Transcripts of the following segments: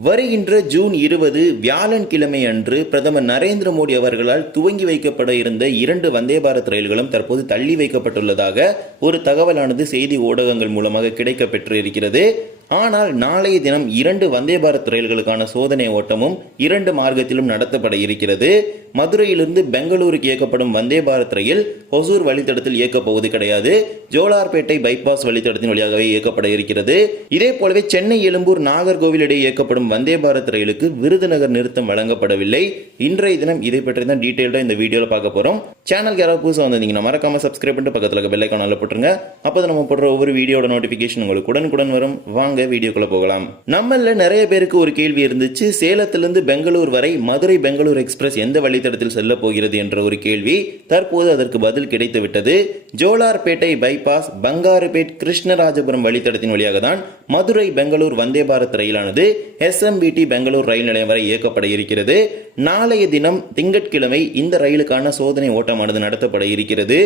வருகின்ற ஜூன் இருபது வியாழன்கிழமை அன்று பிரதமர் நரேந்திர மோடி அவர்களால் துவங்கி வைக்கப்பட இருந்த இரண்டு வந்தே பாரத் ரயில்களும் தற்போது தள்ளி வைக்கப்பட்டுள்ளதாக ஒரு தகவலானது செய்தி ஊடகங்கள் மூலமாக கிடைக்கப்பெற்று இருக்கிறது ஆனால் நாளைய தினம் இரண்டு வந்தே பாரத் ரயில்களுக்கான சோதனை ஓட்டமும் இரண்டு மார்க்கத்திலும் நடத்தப்பட இருக்கிறது. மதுரையிலிருந்து பெங்களூருக்கு இயக்கப்படும் வந்தே பாரத் ரயில் ஒசூர் வழித்தடத்தில் இயக்கப் போவது கிடையாது. ஜோலார்பேட்டை பைபாஸ் வழித்தடத்தின் வழியாகவே இயக்கப்பட இருக்கிறது. இதே போலவே சென்னை எழும்பூர் நாகர்கோவில் இடையே இயக்கப்படும் வந்தே பாரத் ரயிலுக்கு விருதுநகர் நிறுத்தம் வழங்கப்படவில்லை. இன்றைய தினம் இதை பற்றி தான் டீட்டெயில்டாக இந்த வீடியோவில் பார்க்க போகிறோம் சேனல் யாராவது புதுசாக வந்திருந்தீங்கன்னா மறக்காம சப்ஸ்கிரைப் பண்ணிட்டு பக்கத்தில் இருக்க போட்டுருங்க. அப்போ நம்ம போடுற ஒவ்வொரு வீடியோட நோட்டிஃபிகேஷன் உங்களுக்கு உடனுக்குடன் வரும். வாங்க. வாங்க வீடியோக்குள்ள போகலாம். நம்மள நிறைய பேருக்கு ஒரு கேள்வி இருந்துச்சு. சேலத்திலிருந்து பெங்களூர் வரை மதுரை பெங்களூர் எக்ஸ்பிரஸ் எந்த வழித்தடத்தில் செல்ல போகிறது என்ற ஒரு கேள்வி தற்போது அதற்கு பதில் கிடைத்து விட்டது. ஜோலார்பேட்டை பைபாஸ் பங்காருபேட் கிருஷ்ணராஜபுரம் வழித்தடத்தின் வழியாக தான் மதுரை பெங்களூர் வந்தே பாரத் ரயிலானது எஸ்எம்பிடி பெங்களூர் ரயில் நிலையம் வரை இயக்கப்பட இருக்கிறது. நாளைய தினம் திங்கட்கிழமை இந்த ரயிலுக்கான சோதனை ஓட்டமானது நடத்தப்பட இருக்கிறது.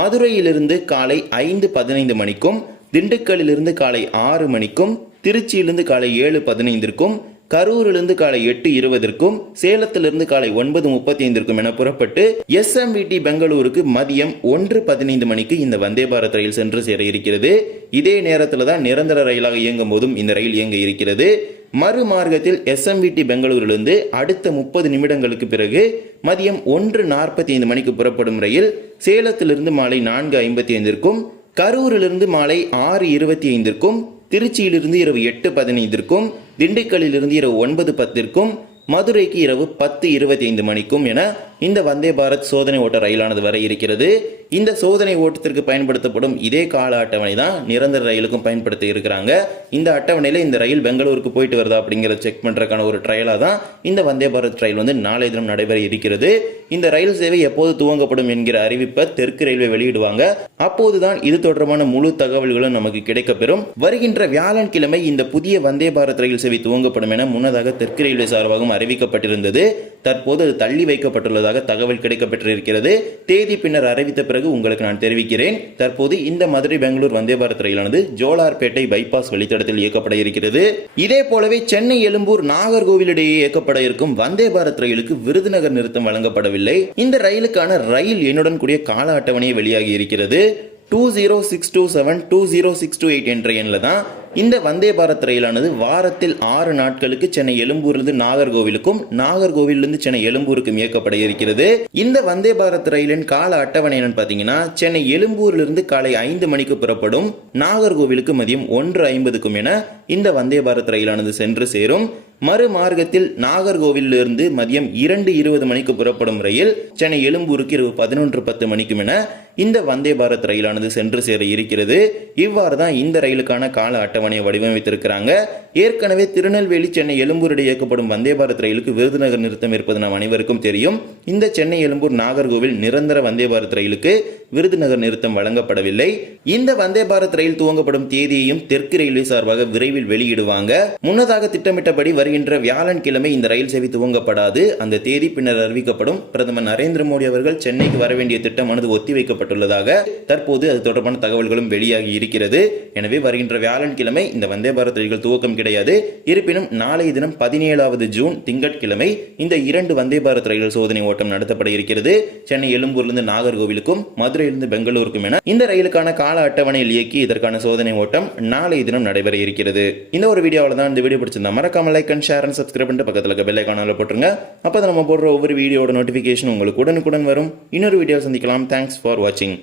மதுரையிலிருந்து காலை ஐந்து பதினைந்து மணிக்கும் திண்டுக்கல்லிலிருந்து காலை ஆறு மணிக்கும் திருச்சியிலிருந்து காலை ஏழு பதினைந்திற்கும் கரூரிலிருந்து காலை எட்டு இருபதற்கும் சேலத்திலிருந்து காலை ஒன்பது முப்பத்தி ஐந்திற்கும் என புறப்பட்டு எஸ்எம்விடி பெங்களூருக்கு மதியம் ஒன்று பதினைந்து மணிக்கு இந்த வந்தே பாரத் ரயில் சென்று சேர இருக்கிறது. இதே நேரத்தில் தான் நிரந்தர ரயிலாக இயங்கும் போதும் இந்த ரயில் இயங்க இருக்கிறது. மறுமார்க்கத்தில் எஸ்எம்விடி பெங்களூரிலிருந்து அடுத்த முப்பது நிமிடங்களுக்கு பிறகு மதியம் ஒன்று நாற்பத்தி ஐந்து மணிக்கு புறப்படும் ரயில் சேலத்திலிருந்து மாலை நான்கு ஐம்பத்தி ஐந்திற்கும் கரூரிலிருந்து மாலை ஆறு இருபத்தி ஐந்திற்கும் திருச்சியிலிருந்து இரவு எட்டு பதினைந்திற்கும் திண்டுக்கல்லிலிருந்து இரவு ஒன்பது பத்திற்கும் மதுரைக்கு இரவு பத்து இருபத்தி ஐந்து மணிக்கும் என இந்த வந்தே பாரத் சோதனை ஓட்ட ரயிலானது வர இருக்கிறது. இந்த சோதனை ஓட்டத்திற்கு பயன்படுத்தப்படும் இதே கால அட்டவணை தான் நிரந்தர ரயிலுக்கும் பயன்படுத்தி இருக்கிறாங்க. இந்த அட்டவணையில் இந்த ரயில் பெங்களூருக்கு போயிட்டு வருதா அப்படிங்கிறத செக் பண்ணுறதுக்கான ஒரு ட்ரையலாக தான் இந்த வந்தே பாரத் ரயில் வந்து நாளை தினம் நடைபெற இருக்கிறது. இந்த ரயில் சேவை எப்போது துவங்கப்படும் என்கிற அறிவிப்பை தெற்கு ரயில்வே வெளியிடுவாங்க. அப்போதுதான் இது தொடர்பான முழு தகவல்களும் நமக்கு கிடைக்கப்பெறும். வருகின்ற வியாழன்கிழமை இந்த புதிய வந்தே பாரத் ரயில் சேவை துவங்கப்படும் என முன்னதாக தெற்கு ரயில்வே சார்பாகவும் அறிவிக்கப்பட்டிருந்தது. தற்போது அது தள்ளி வைக்கப்பட்டுள்ளதாக தகவல் கிடைக்கப்பட்டிருக்கிறது தேதி பின்னர் அறிவித்த பிறகு உங்களுக்கு நான் தெரிவிக்கிறேன். தற்போது இந்த மதுரை பெங்களூர் வந்தே பாரத் ரயிலானது ஜோலார்பேட்டை பைபாஸ் வழித்தடத்தில் இயக்கப்பட இருக்கிறது. இதே போலவே சென்னை எழும்பூர் நாகர்கோவில் இடையே இயக்கப்பட இருக்கும் வந்தே பாரத் ரயிலுக்கு விருதுநகர் நிறுத்தம் வழங்கப்படவில்லை. இந்த ரயிலுக்கான ரயில் எண்ணுடன் கூடிய கால அட்டவணையை வெளியாகி இருக்கிறது. Two zero six two seven two zero six two eight என்ற எண்ணில் தான் இந்த வந்தே பாரத் ரயிலானது வாரத்தில் ஆறு நாட்களுக்கு சென்னை எழும்பூர்லேருந்து நாகர்கோவிலுக்கும் நாகர்கோவிலிருந்து சென்னை எழும்பூருக்கும் இயக்கப்பட இருக்கிறது. இந்த வந்தே பாரத் ரயிலின் கால அட்டவணை என்னன்னு பார்த்தீங்கன்னா சென்னை எழும்பூரிலிருந்து காலை ஐந்து மணிக்கு புறப்படும் நாகர்கோவிலுக்கு மதியம் ஒன்று ஐம்பதுக்கும் என இந்த வந்தே பாரத் ரயிலானது சென்று சேரும். மறுமார்க்கத்தில் நாகர்கோவிலிருந்து மதியம் இரண்டு இருபது மணிக்கு புறப்படும் ரயில் சென்னை எழும்பூருக்கு இரவு பதினொன்று பத்து மணிக்கும் என இந்த வந்தே பாரத் ரயிலானது சென்று சேர இருக்கிறது. இவ்வாறு தான் இந்த ரயிலுக்கான கால அட்டவணையை வடிவமைத்திருக்கிறாங்க. ஏற்கனவே திருநெல்வேலி சென்னை எழும்பூரிடையே இயக்கப்படும் வந்தே பாரத் ரயிலுக்கு விருதுநகர் நிறுத்தம் இருப்பது நாம் அனைவருக்கும் தெரியும். இந்த சென்னை எழும்பூர் நாகர்கோவில் நிரந்தர வந்தே பாரத் ரயிலுக்கு விருதுநகர் நிறுத்தம் வழங்கப்படவில்லை. இந்த வந்தே பாரத் ரயில் துவங்கப்படும் தேதியையும் தெற்கு ரயில்வே சார்பாக விரைவில் வெளியிடுவாங்க. முன்னதாக திட்டமிட்டபடி வருகின்ற வியாழன்கிழமை இந்த ரயில் சேவை துவங்கப்படாது. அந்த தேதி பின்னர் அறிவிக்கப்படும். பிரதமர் நரேந்திர மோடி அவர்கள் சென்னைக்கு வர வேண்டிய திட்டமானது ஒத்திவைக்கப்பட்டுள்ளதாக தற்போது அது தொடர்பான தகவல்களும் வெளியாகி இருக்கிறது. எனவே வருகின்ற வியாழன்கிழமை இந்த வந்தே பாரத் ரயில்கள் துவக்கம் கிடையாது. இருப்பினும் நாளைய தினம் பதினேழாவது ஜூன் திங்கட்கிழமை இந்த இரண்டு வந்தே பாரத் ரயில் சோதனை ஓட்டம் நடத்தப்பட இருக்கிறது. சென்னை எழும்பூர்லிருந்து நாகர்கோவிலுக்கும் மதுரை மதுரையிலிருந்து பெங்களூருக்கும் என இந்த ரயிலுக்கான கால அட்டவணையில் இயக்கி இதற்கான சோதனை ஓட்டம் நாளை தினம் நடைபெற இருக்கிறது. இந்த ஒரு வீடியோவில் தான் இந்த வீடியோ பிடிச்சிருந்தா மறக்காம like and share and subscribe பண்ணிட்டு பக்கத்தில் இருக்க பெல் போட்டுருங்க. அப்போ நம்ம போடுற ஒவ்வொரு வீடியோட நோட்டிஃபிகேஷன் உங்களுக்கு உடனுக்குடன் வரும். இன்னொரு வீடியோ சந்திக்கலாம். தேங்க்ஸ் ஃபார் வாட்சிங்